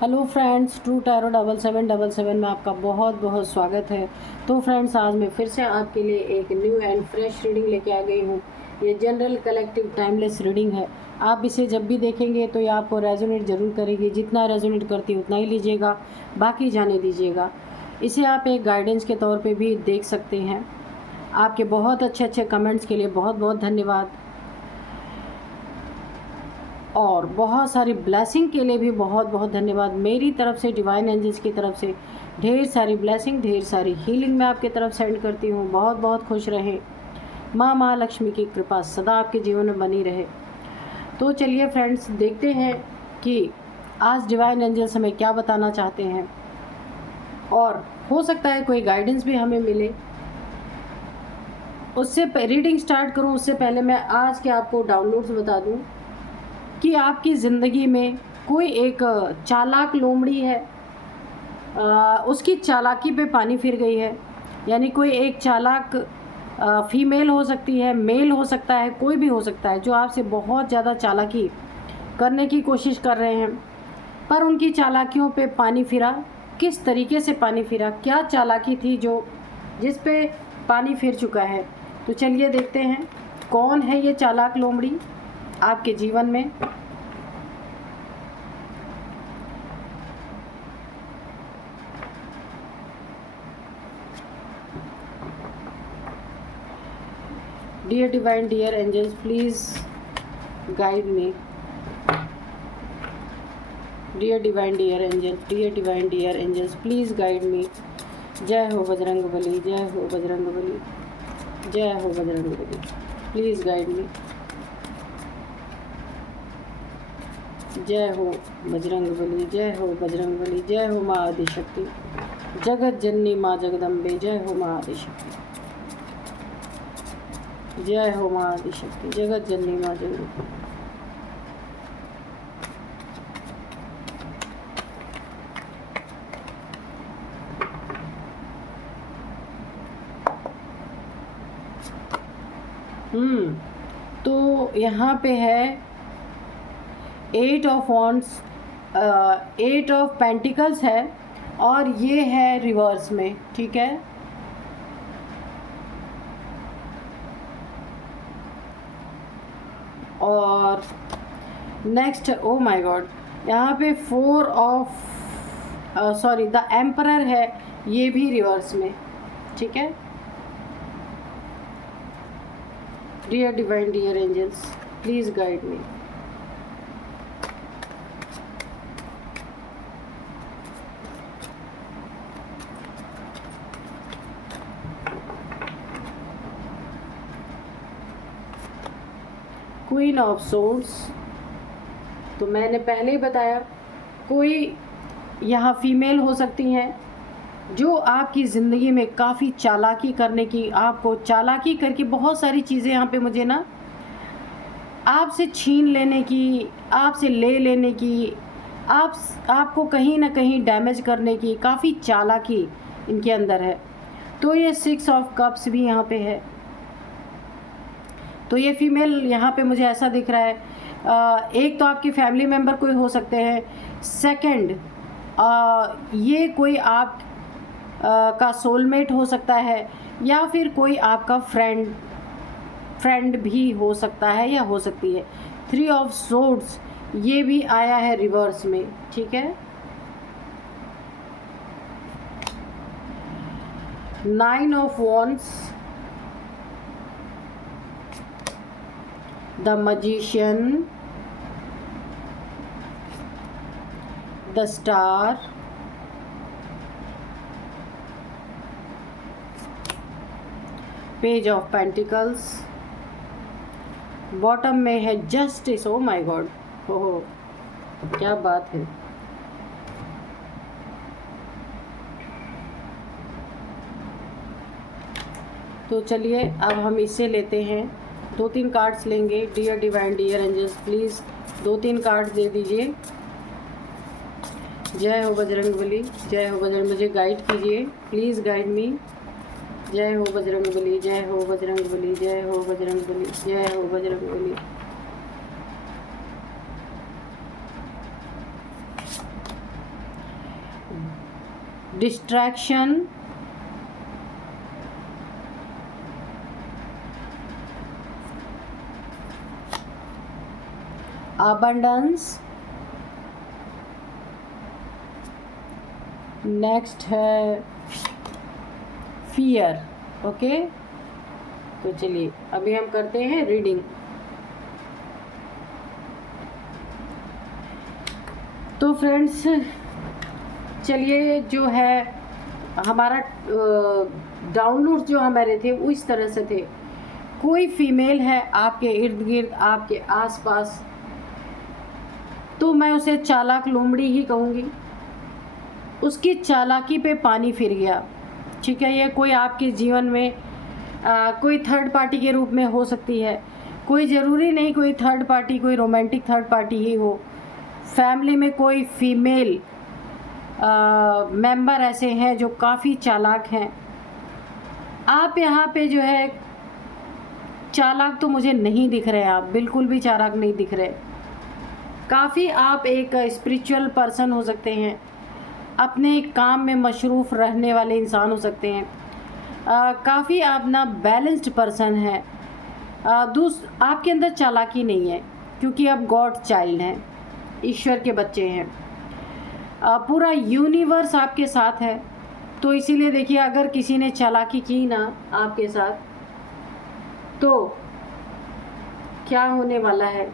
Hello friends, true tarot 7777 में आपका बहुत बहुत स्वागत है। तो फ्रेंड्स, आज मैं फिर से आपके लिए एक न्यू एंड फ्रेश रीडिंग लेके आ गई हूँ। ये जनरल कलेक्टिव टाइमलेस रीडिंग है। आप इसे जब भी देखेंगे तो ये आपको रेजोनेट ज़रूर करेगी। जितना रेजोनेट करती है उतना ही लीजिएगा, बाकी जाने दीजिएगा। इसे आप एक गाइडेंस के तौर पर भी देख सकते हैं। आपके बहुत अच्छे अच्छे कमेंट्स के लिए बहुत बहुत धन्यवाद, और बहुत सारी ब्लेसिंग के लिए भी बहुत बहुत धन्यवाद। मेरी तरफ से, डिवाइन एंजल्स की तरफ से ढेर सारी ब्लेसिंग, ढेर सारी हीलिंग मैं आपके तरफ सेंड करती हूँ। बहुत बहुत खुश रहें। माँ महालक्ष्मी की कृपा सदा आपके जीवन में बनी रहे। तो चलिए फ्रेंड्स, देखते हैं कि आज डिवाइन एंजल्स हमें क्या बताना चाहते हैं, और हो सकता है कोई गाइडेंस भी हमें मिले। उससे रीडिंग स्टार्ट करूँ उससे पहले मैं आज के आपको डाउनलोड्स बता दूँ कि आपकी ज़िंदगी में कोई एक चालाक लोमड़ी है, उसकी चालाकी पे पानी फिर गई है। यानी कोई एक चालाक फीमेल हो सकती है, मेल हो सकता है, कोई भी हो सकता है, जो आपसे बहुत ज़्यादा चालाकी करने की कोशिश कर रहे हैं, पर उनकी चालाकियों पे पानी फिरा। किस तरीके से पानी फिरा, क्या चालाकी थी जो जिस पे पानी फिर चुका है। तो चलिए देखते हैं कौन है ये चालाक लोमड़ी आपके जीवन में। Dear divine, dear angels, please guide me. Dear divine, dear angels, dear divine, dear angels, please guide me. जय हो बजरंग बली, जय हो बजरंग बली, जय हो Bajrang Bali. Please guide me. जय हो बजरंग बली, जय हो बजरंग बली, जय हो माँ आदिशक्ति, जगत जननी माँ जगदम्बे, जय हो माँ आदिशक्ति, जय हो माँ आदिशक्ति, जगत जननी माँ जगदम्बे। तो यहाँ पे है 8 ऑफ वॉन्ड्स, 8 ऑफ पेंटिकल्स है, और ये है रिवर्स में, ठीक है। और नेक्स्ट, ओ माय गॉड, यहाँ पे 4 ऑफ सॉरी द एम्परर है, ये भी रिवर्स में, ठीक है। Dear divine, dear angels, please guide me. Queen of swords, तो मैंने पहले ही बताया, कोई यहाँ फीमेल हो सकती हैं जो आपकी ज़िंदगी में काफ़ी चालाकी करने की, आपको चालाकी करके बहुत सारी चीज़ें यहाँ पे मुझे ना आपसे छीन लेने की, आपसे ले लेने की, आपको कहीं ना कहीं डैमेज करने की काफ़ी चालाकी इनके अंदर है। तो ये 6 ऑफ कप्स भी यहाँ पे है। तो ये फीमेल यहाँ पे मुझे ऐसा दिख रहा है, एक तो आपकी फैमिली मेम्बर कोई हो सकते हैं, सेकंड ये कोई आप का सोलमेट हो सकता है, या फिर कोई आपका फ्रेंड भी हो सकता है या हो सकती है। 3 ऑफ सोर्ड्स ये भी आया है रिवर्स में, ठीक है। 9 of wands, the magician, the star, page of pentacles, bottom में है जस्टिस। ओ माय गॉड, ओहो क्या बात है। तो चलिए अब हम इसे लेते हैं, 2-3 कार्ड्स लेंगे। Dear divine, dear angels, please 2-3 cards दे दीजिए। जय हो बजरंग बली, जय हो बजरंग, मुझे गाइड कीजिए, प्लीज़ गाइड मी। जय हो बजरंग बली, जय हो बजरंग बली, जय हो बजरंग बली, जय हो बजरंग बली। डिस्ट्रैक्शन, अबंडेंस, नेक्स्ट है फियर। ओके, तो चलिए अभी हम करते हैं रीडिंग। तो फ्रेंड्स चलिए, जो है हमारा डाउनलोड जो हमारे थे वो इस तरह से थे। कोई फीमेल है आपके इर्द गिर्द, आपके आसपास, तो मैं उसे चालाक लोमड़ी ही कहूँगी। उसकी चालाकी पे पानी फिर गया, ठीक है। ये कोई आपके जीवन में कोई थर्ड पार्टी के रूप में हो सकती है। कोई ज़रूरी नहीं कोई थर्ड पार्टी, कोई रोमांटिक थर्ड पार्टी ही हो। फैमिली में कोई फीमेल मेंबर ऐसे हैं जो काफ़ी चालाक हैं। आप यहाँ पे जो है चालाक तो मुझे नहीं दिख रहे, आप बिल्कुल भी चालाक नहीं दिख रहे। काफ़ी आप एक स्पिरिचुअल पर्सन हो सकते हैं, अपने काम में मशरूफ़ रहने वाले इंसान हो सकते हैं। काफ़ी आप ना बैलेंस्ड पर्सन है। आपके अंदर चालाकी नहीं है, क्योंकि आप गॉड चाइल्ड हैं, ईश्वर के बच्चे हैं। पूरा यूनिवर्स आपके साथ है, तो इसीलिए देखिए अगर किसी ने चालाकी की ना आपके साथ, तो क्या होने वाला है,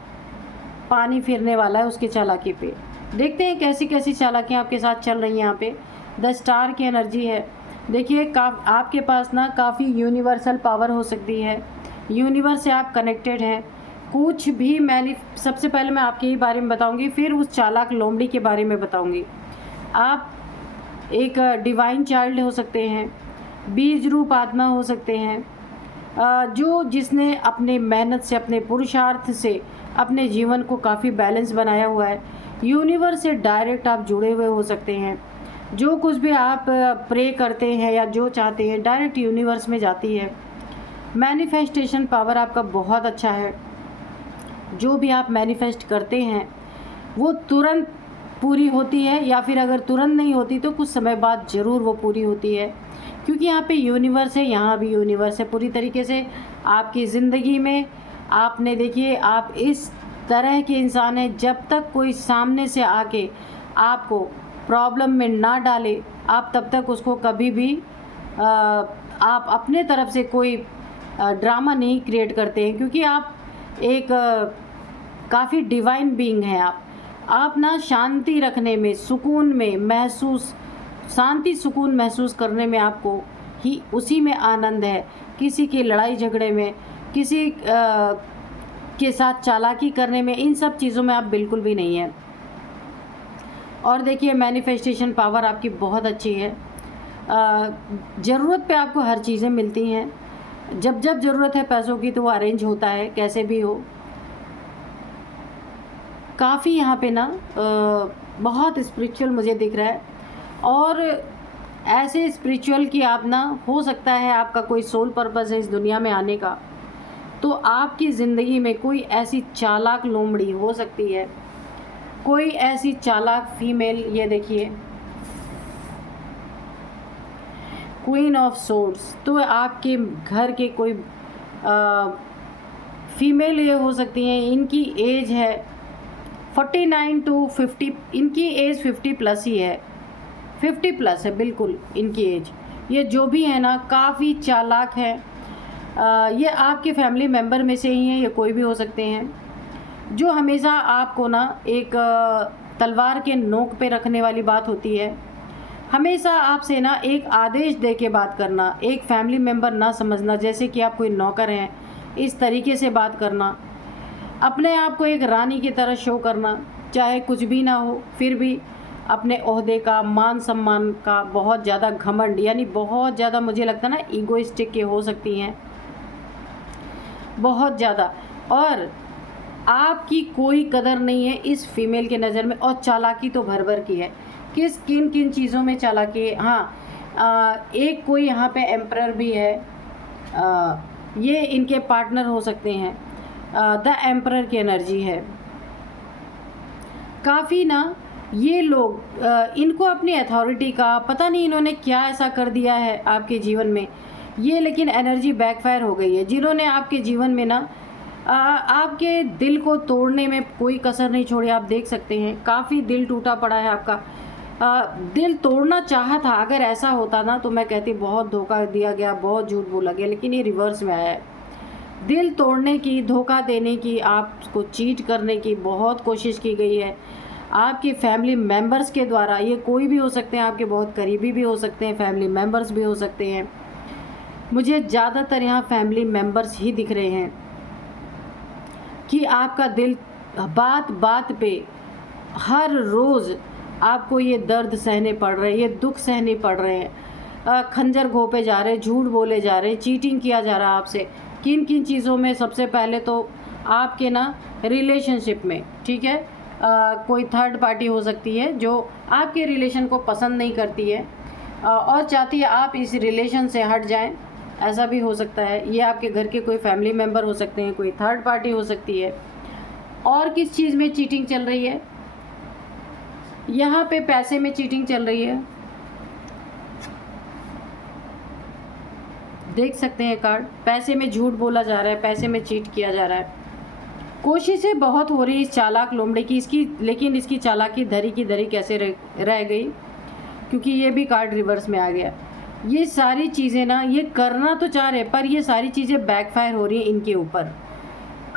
पानी फिरने वाला है उसकी चालाकी पे। देखते हैं कैसी कैसी चालाकियाँ आपके साथ चल रही हैं। यहाँ पे 10 स्टार की एनर्जी है। देखिए आपके पास ना काफ़ी यूनिवर्सल पावर हो सकती है, यूनिवर्स से आप कनेक्टेड हैं। कुछ भी सबसे पहले मैं आपके ही बारे में बताऊंगी, फिर उस चालाक लोमड़ी के बारे में बताऊंगी। आप एक डिवाइन चाइल्ड हो सकते हैं, बीज रूप आत्मा हो सकते हैं, जिसने अपने मेहनत से, अपने पुरुषार्थ से अपने जीवन को काफ़ी बैलेंस बनाया हुआ है। यूनिवर्स से डायरेक्ट आप जुड़े हुए हो सकते हैं। जो कुछ भी आप प्रे करते हैं या जो चाहते हैं डायरेक्ट यूनिवर्स में जाती है। मैनिफेस्टेशन पावर आपका बहुत अच्छा है। जो भी आप मैनिफेस्ट करते हैं वो तुरंत पूरी होती है, या फिर अगर तुरंत नहीं होती तो कुछ समय बाद ज़रूर वो पूरी होती है, क्योंकि यहाँ पे यूनिवर्स है, यहाँ भी यूनिवर्स है पूरी तरीके से आपकी ज़िंदगी में। आपने देखिए आप इस तरह के इंसान हैं, जब तक कोई सामने से आके आपको प्रॉब्लम में ना डाले, आप तब तक उसको कभी भी आप अपने तरफ से कोई ड्रामा नहीं क्रिएट करते हैं, क्योंकि आप एक काफ़ी डिवाइन बीइंग हैं। आप ना शांति रखने में, सुकून में महसूस, शांति सुकून महसूस करने में आपको ही उसी में आनंद है। किसी की लड़ाई झगड़े में, किसी के साथ चालाकी करने में, इन सब चीज़ों में आप बिल्कुल भी नहीं हैं। और देखिए मैनिफेस्टेशन पावर आपकी बहुत अच्छी है। ज़रूरत पे आपको हर चीज़ें मिलती हैं। जब जब ज़रूरत है पैसों की तो वो अरेंज होता है, कैसे भी हो। काफ़ी यहाँ पे ना बहुत स्पिरिचुअल मुझे दिख रहा है, और ऐसे स्पिरिचुअल कि आप ना, हो सकता है आपका कोई सोल पर्पस है इस दुनिया में आने का, तो आपकी ज़िंदगी में कोई ऐसी चालाक लोमड़ी हो सकती है, कोई ऐसी चालाक फीमेल। ये देखिए क्वीन ऑफ सोर्ड्स, तो आपके घर के कोई फीमेल ये हो सकती हैं। इनकी एज है 49 to 50, इनकी एज 50 प्लस ही है, 50 प्लस है बिल्कुल इनकी एज। ये जो भी है ना काफ़ी चालाक है। ये आपके फैमिली मेम्बर में से ही हैं, ये कोई भी हो सकते हैं, जो हमेशा आपको ना एक तलवार के नोक पे रखने वाली बात होती है। हमेशा आपसे ना एक आदेश दे के बात करना, एक फैमिली मेम्बर ना समझना जैसे कि आप कोई नौकर हैं, इस तरीके से बात करना, अपने आप को एक रानी की तरह शो करना, चाहे कुछ भी ना हो फिर भी अपने ओहदे का, मान सम्मान का बहुत ज़्यादा घमंड, यानी बहुत ज़्यादा मुझे लगता है ना ईगोइस्टिक के हो सकती हैं बहुत ज़्यादा। और आपकी कोई कदर नहीं है इस फीमेल के नज़र में, और चालाकी तो भर भर की है। किन किन चीज़ों में चालाकी है? हाँ, एक कोई यहाँ पे एम्परर भी है, ये इनके पार्टनर हो सकते हैं। द एम्परर की एनर्जी है। काफ़ी ना ये लोग इनको अपनी अथॉरिटी का पता नहीं, इन्होंने क्या ऐसा कर दिया है आपके जीवन में, ये लेकिन एनर्जी बैकफायर हो गई है। जिन्होंने आपके जीवन में ना आपके दिल को तोड़ने में कोई कसर नहीं छोड़ी। आप देख सकते हैं काफ़ी दिल टूटा पड़ा है आपका। दिल तोड़ना चाहा था, अगर ऐसा होता ना तो मैं कहती बहुत धोखा दिया गया, बहुत झूठ बोला गया, लेकिन ये रिवर्स में आया है। दिल तोड़ने की, धोखा देने की, आपको चीट करने की बहुत कोशिश की गई है आपके फैमिली मेम्बर्स के द्वारा। ये कोई भी हो सकते हैं, आपके बहुत करीबी भी हो सकते हैं, फैमिली मेम्बर्स भी हो सकते हैं। मुझे ज़्यादातर यहाँ फैमिली मेम्बर्स ही दिख रहे हैं कि आपका दिल बात बात पे हर रोज़ आपको ये दर्द सहने पड़ रहे हैं, ये दुख सहने पड़ रहे हैं, खंजर घोंपे जा रहे हैं, झूठ बोले जा रहे हैं, चीटिंग किया जा रहा है आपसे। किन किन चीज़ों में? सबसे पहले तो आपके ना रिलेशनशिप में, ठीक है, कोई थर्ड पार्टी हो सकती है जो आपके रिलेशन को पसंद नहीं करती है और चाहती है आप इस रिलेशन से हट जाएं, ऐसा भी हो सकता है। ये आपके घर के कोई फैमिली मेम्बर हो सकते हैं, कोई थर्ड पार्टी हो सकती है। और किस चीज़ में चीटिंग चल रही है? यहाँ पे पैसे में चीटिंग चल रही है, देख सकते हैं कार्ड। पैसे में झूठ बोला जा रहा है, पैसे में चीट किया जा रहा है। कोशिशें बहुत हो रही इस चालाक लोमड़े की, लेकिन इसकी चालाकी धरी की धरी कैसे रह गई, क्योंकि ये भी कार्ड रिवर्स में आ गया। ये सारी चीज़ें ना ये करना तो चाह रहे, पर ये सारी चीज़ें बैकफायर हो रही हैं इनके ऊपर।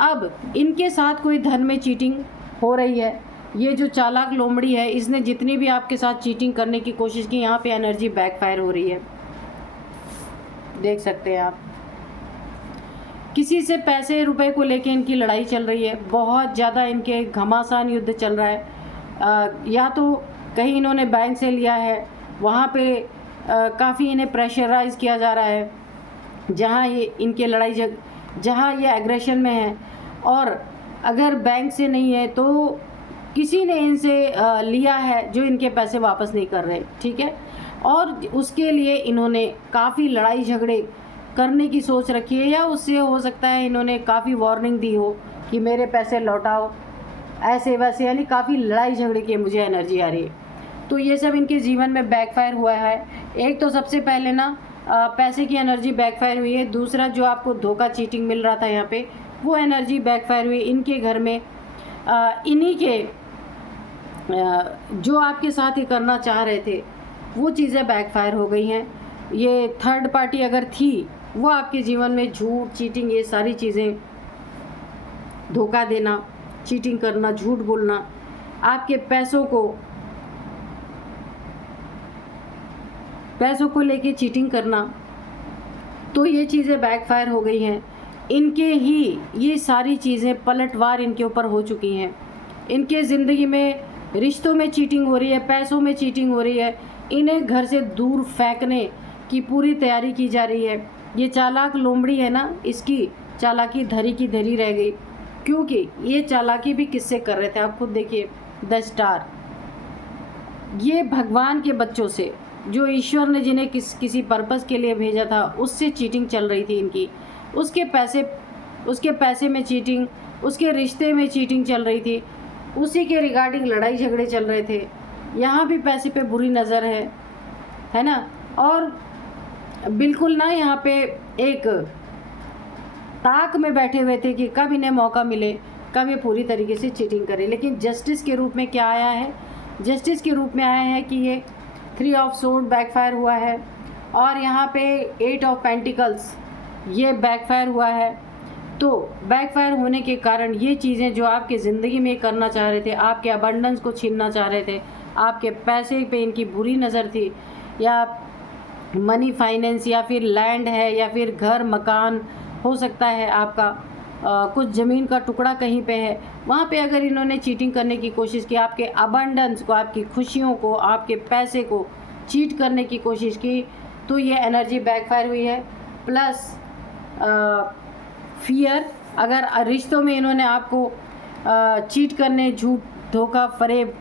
अब इनके साथ कोई धन में चीटिंग हो रही है। ये जो चालाक लोमड़ी है, इसने जितनी भी आपके साथ चीटिंग करने की कोशिश की, यहाँ पे एनर्जी बैकफायर हो रही है, देख सकते हैं आप। किसी से पैसे रुपए को लेके इनकी लड़ाई चल रही है, बहुत ज़्यादा इनके घमासान युद्ध चल रहा है। या तो कहीं इन्होंने बैंक से लिया है, वहाँ पे काफ़ी इन्हें प्रेशराइज किया जा रहा है, जहाँ ये इनके लड़ाई जहाँ ये एग्रेशन में है। और अगर बैंक से नहीं है तो किसी ने इनसे लिया है जो इनके पैसे वापस नहीं कर रहे, ठीक है। और उसके लिए इन्होंने काफ़ी लड़ाई झगड़े करने की सोच रखी है, या उससे हो सकता है इन्होंने काफ़ी वार्निंग दी हो कि मेरे पैसे लौटाओ, ऐसे वैसे, यानी काफ़ी लड़ाई झगड़े की मुझे एनर्जी आ रही है। तो ये सब इनके जीवन में बैकफायर हुआ है। एक तो सबसे पहले ना पैसे की एनर्जी बैकफायर हुई है। दूसरा जो आपको धोखा चीटिंग मिल रहा था यहाँ पे, वो एनर्जी बैकफायर हुई। इनके घर में इन्हीं के जो आपके साथ ही करना चाह रहे थे वो चीज़ें बैकफायर हो गई हैं। ये थर्ड पार्टी अगर थी, वो आपके जीवन में झूठ, चीटिंग, ये सारी चीज़ें, धोखा देना, चीटिंग करना, झूठ बोलना, आपके पैसों को लेके चीटिंग करना, तो ये चीज़ें बैकफायर हो गई हैं। इनके ही ये सारी चीज़ें पलटवार इनके ऊपर हो चुकी हैं। इनके ज़िंदगी में रिश्तों में चीटिंग हो रही है, पैसों में चीटिंग हो रही है। इन्हें घर से दूर फेंकने की पूरी तैयारी की जा रही है। ये चालाक लोमड़ी है ना, इसकी चालाकी धरी की धरी रह गई, क्योंकि ये चालाकी भी किससे कर रहे थे आप खुद देखिए। द स्टार, ये भगवान के बच्चों से, जो ईश्वर ने जिन्हें किसी पर्पस के लिए भेजा था, उससे चीटिंग चल रही थी इनकी। उसके पैसे में चीटिंग, उसके रिश्ते में चीटिंग चल रही थी, उसी के रिगार्डिंग लड़ाई झगड़े चल रहे थे। यहाँ भी पैसे पे बुरी नज़र है ना। और बिल्कुल ना यहाँ पे एक ताक में बैठे हुए थे कि कब इन्हें मौका मिले, कब ये पूरी तरीके से चीटिंग करे। लेकिन जस्टिस के रूप में क्या आया है? जस्टिस के रूप में आया है कि ये 3 ऑफ सोर्ड बैकफायर हुआ है, और यहाँ पे 8 ऑफ पेंटिकल्स ये बैकफायर हुआ है। तो बैकफायर होने के कारण ये चीज़ें जो आपके ज़िंदगी में करना चाह रहे थे, आपके अबंडेंस को छीनना चाह रहे थे, आपके पैसे पे इनकी बुरी नज़र थी, या मनी फाइनेंस, या फिर लैंड है, या फिर घर मकान हो सकता है आपका, कुछ ज़मीन का टुकड़ा कहीं पे है, वहाँ पे अगर इन्होंने चीटिंग करने की कोशिश की, आपके अबंडेंस को, आपकी खुशियों को, आपके पैसे को चीट करने की कोशिश की, तो ये एनर्जी बैकफायर हुई है। प्लस फियर, अगर रिश्तों में इन्होंने आपको चीट करने, झूठ, धोखा, फरेब,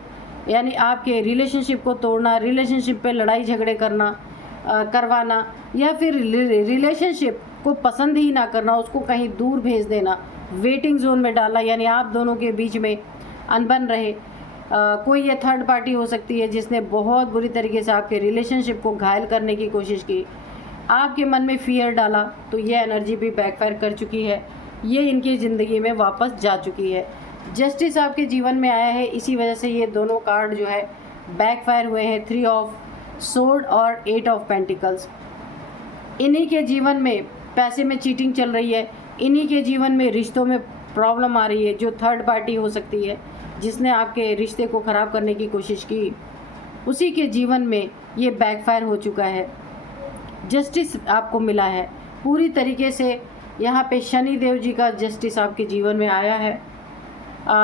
यानी आपके रिलेशनशिप को तोड़ना, रिलेशनशिप पे लड़ाई झगड़े करवाना, या फिर रिलेशनशिप को पसंद ही ना करना, उसको कहीं दूर भेज देना, वेटिंग जोन में डालना, यानी आप दोनों के बीच में अनबन रहे, कोई ये थर्ड पार्टी हो सकती है जिसने बहुत बुरी तरीके से आपके रिलेशनशिप को घायल करने की कोशिश की, आपके मन में फियर डाला, तो ये एनर्जी भी बैकफायर कर चुकी है, ये इनकी ज़िंदगी में वापस जा चुकी है। जस्टिस आपके जीवन में आया है, इसी वजह से ये दोनों कार्ड जो है बैकफायर हुए हैं, 3 ऑफ सोर्ड और 8 ऑफ पेंटिकल्स। इन्हीं के जीवन में पैसे में चीटिंग चल रही है, इन्हीं के जीवन में रिश्तों में प्रॉब्लम आ रही है, जो थर्ड पार्टी हो सकती है जिसने आपके रिश्ते को ख़राब करने की कोशिश की, उसी के जीवन में ये बैकफायर हो चुका है। जस्टिस आपको मिला है पूरी तरीके से। यहाँ पे शनि देव जी का जस्टिस आपके जीवन में आया है,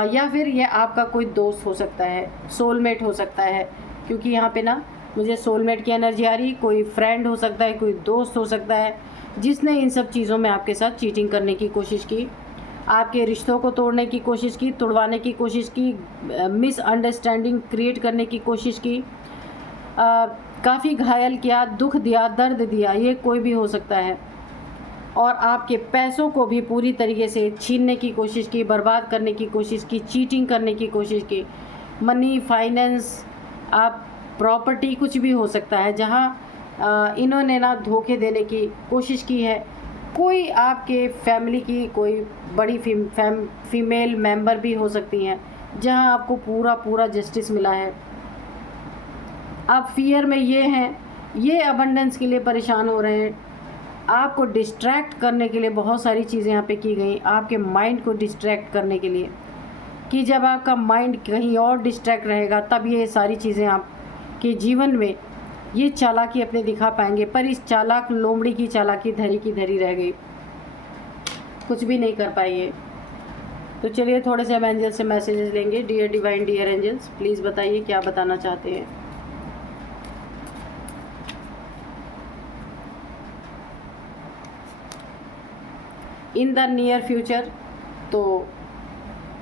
या फिर ये आपका कोई दोस्त हो सकता है, सोलमेट हो सकता है, क्योंकि यहाँ पे ना मुझे सोलमेट की एनर्जी आ रही। कोई फ्रेंड हो सकता है, कोई दोस्त हो सकता है जिसने इन सब चीज़ों में आपके साथ चीटिंग करने की कोशिश की, आपके रिश्तों को तोड़ने की कोशिश की, तुड़वाने की कोशिश की, मिसअंडरस्टैंडिंग क्रिएट करने की कोशिश की, काफ़ी घायल किया, दुख दिया, दर्द दिया, ये कोई भी हो सकता है। और आपके पैसों को भी पूरी तरीके से छीनने की कोशिश की, बर्बाद करने की कोशिश की, चीटिंग करने की कोशिश की। मनी, फाइनेंस, आप प्रॉपर्टी, कुछ भी हो सकता है जहाँ इन्होंने ना धोखे देने की कोशिश की है। कोई आपके फैमिली की कोई बड़ी फीमेल मेंबर भी हो सकती हैं जहाँ आपको पूरा जस्टिस मिला है। आप फियर में ये हैं, ये अबंडेंस के लिए परेशान हो रहे हैं। आपको डिस्ट्रैक्ट करने के लिए बहुत सारी चीज़ें यहाँ पे की गई, आपके माइंड को डिस्ट्रैक्ट करने के लिए, कि जब आपका माइंड कहीं और डिस्ट्रैक्ट रहेगा तब ये सारी चीज़ें आपके जीवन में ये चालाकी अपने दिखा पाएंगे। पर इस चालाक लोमड़ी की चालाकी धरी की धरी रह गई, कुछ भी नहीं कर पाई है। तो चलिए थोड़े से हम एंजल से मैसेजेस लेंगे। Dear divine, dear angels, please बताइए क्या बताना चाहते हैं। इन द नियर फ्यूचर, तो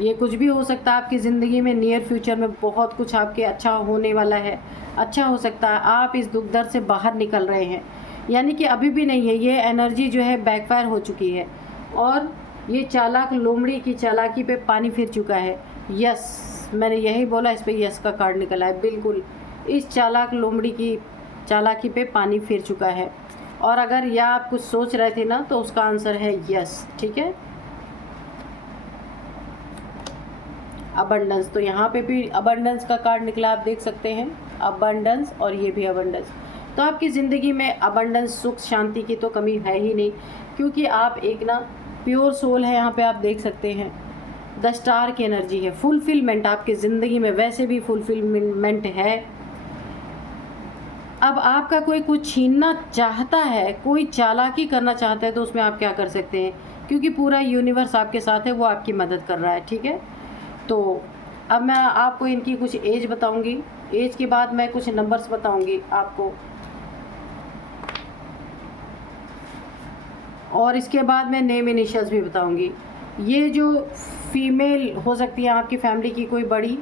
ये कुछ भी हो सकता है आपकी ज़िंदगी में। नियर फ्यूचर में बहुत कुछ आपके अच्छा होने वाला है, अच्छा हो सकता है। आप इस दुख दर्द से बाहर निकल रहे हैं, यानी कि अभी भी नहीं है, ये एनर्जी जो है बैकफायर हो चुकी है और ये चालाक लोमड़ी की चालाकी पे पानी फिर चुका है। यस, मैंने यही बोला, इस पे यस का कार्ड निकला है। बिल्कुल, इस चालाक लोमड़ी की चालाकी पे पानी फिर चुका है। और अगर यह आप कुछ सोच रहे थे ना, तो उसका आंसर है यस। ठीक है, अबंडेंस, तो यहाँ पे भी अबंडेंस का कार्ड निकला, आप देख सकते हैं, अबंडेंस, और ये भी अबंडेंस। तो आपकी ज़िंदगी में अबंडेंस, सुख शांति की तो कमी है ही नहीं, क्योंकि आप एक ना प्योर सोल है। यहाँ पे आप देख सकते हैं द स्टार की एनर्जी है। फुलफिलमेंट आपकी ज़िंदगी में वैसे भी फुलफिलमेंट है। अब आपका कोई कुछ छीनना चाहता है, कोई चालाकी करना चाहता है, तो उसमें आप क्या कर सकते हैं, क्योंकि पूरा यूनिवर्स आपके साथ है, वो आपकी मदद कर रहा है। ठीक है, तो अब मैं आपको इनकी कुछ एज बताऊंगी, एज के बाद मैं कुछ नंबर्स बताऊंगी आपको, और इसके बाद मैं नेम इनिशियल्स भी बताऊंगी। ये जो फीमेल हो सकती है आपकी फैमिली की कोई बड़ी,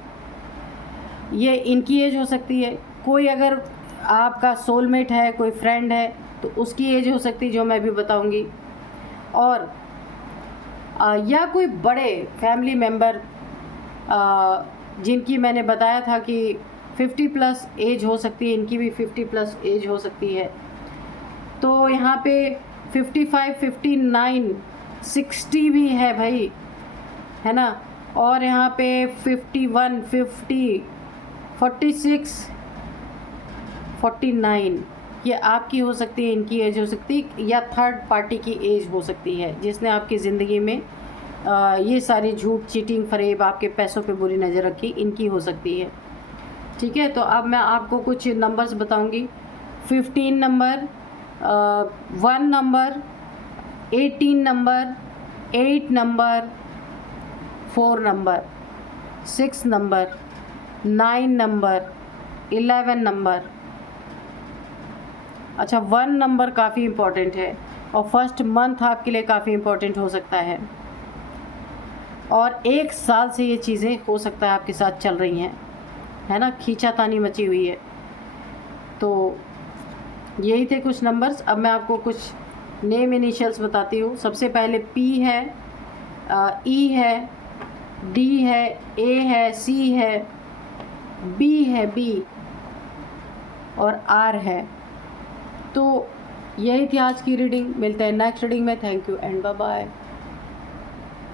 ये इनकी एज हो सकती है। कोई अगर आपका सोलमेट है, कोई फ्रेंड है, तो उसकी एज हो सकती है, जो मैं भी बताऊंगी। और या कोई बड़े फैमिली मेम्बर जिनकी मैंने बताया था कि 50 प्लस एज हो सकती है, इनकी भी 50 प्लस एज हो सकती है। तो यहाँ पे 55, 59, 60 भी है भाई, है ना। और यहाँ पे 51, 50, 46, 49 ये आपकी हो सकती है, इनकी एज हो सकती है, या थर्ड पार्टी की एज हो सकती है जिसने आपकी ज़िंदगी में ये सारी झूठ, चीटिंग, फरेब, आपके पैसों पे बुरी नज़र रखी, इनकी हो सकती है। ठीक है, तो अब मैं आपको कुछ नंबर्स बताऊंगी। 15 number, 1 number, 18 number, 8 number, 4 number, 6 number, 9 number, 11 number. अच्छा, 1 नंबर काफ़ी इम्पोर्टेंट है, और फर्स्ट मंथ आपके लिए काफ़ी इम्पोर्टेंट हो सकता है, और 1 साल से ये चीज़ें हो सकता है आपके साथ चल रही हैं, है ना, खींचातानी मची हुई है। तो यही थे कुछ नंबर्स। अब मैं आपको कुछ नेम इनिशियल्स बताती हूँ। सबसे पहले P है, E है, D है, A है, C है, बी है, बी और आर है। तो यही थी आज की रीडिंग। मिलते हैं नेक्स्ट रीडिंग में। Thank you and bye bye.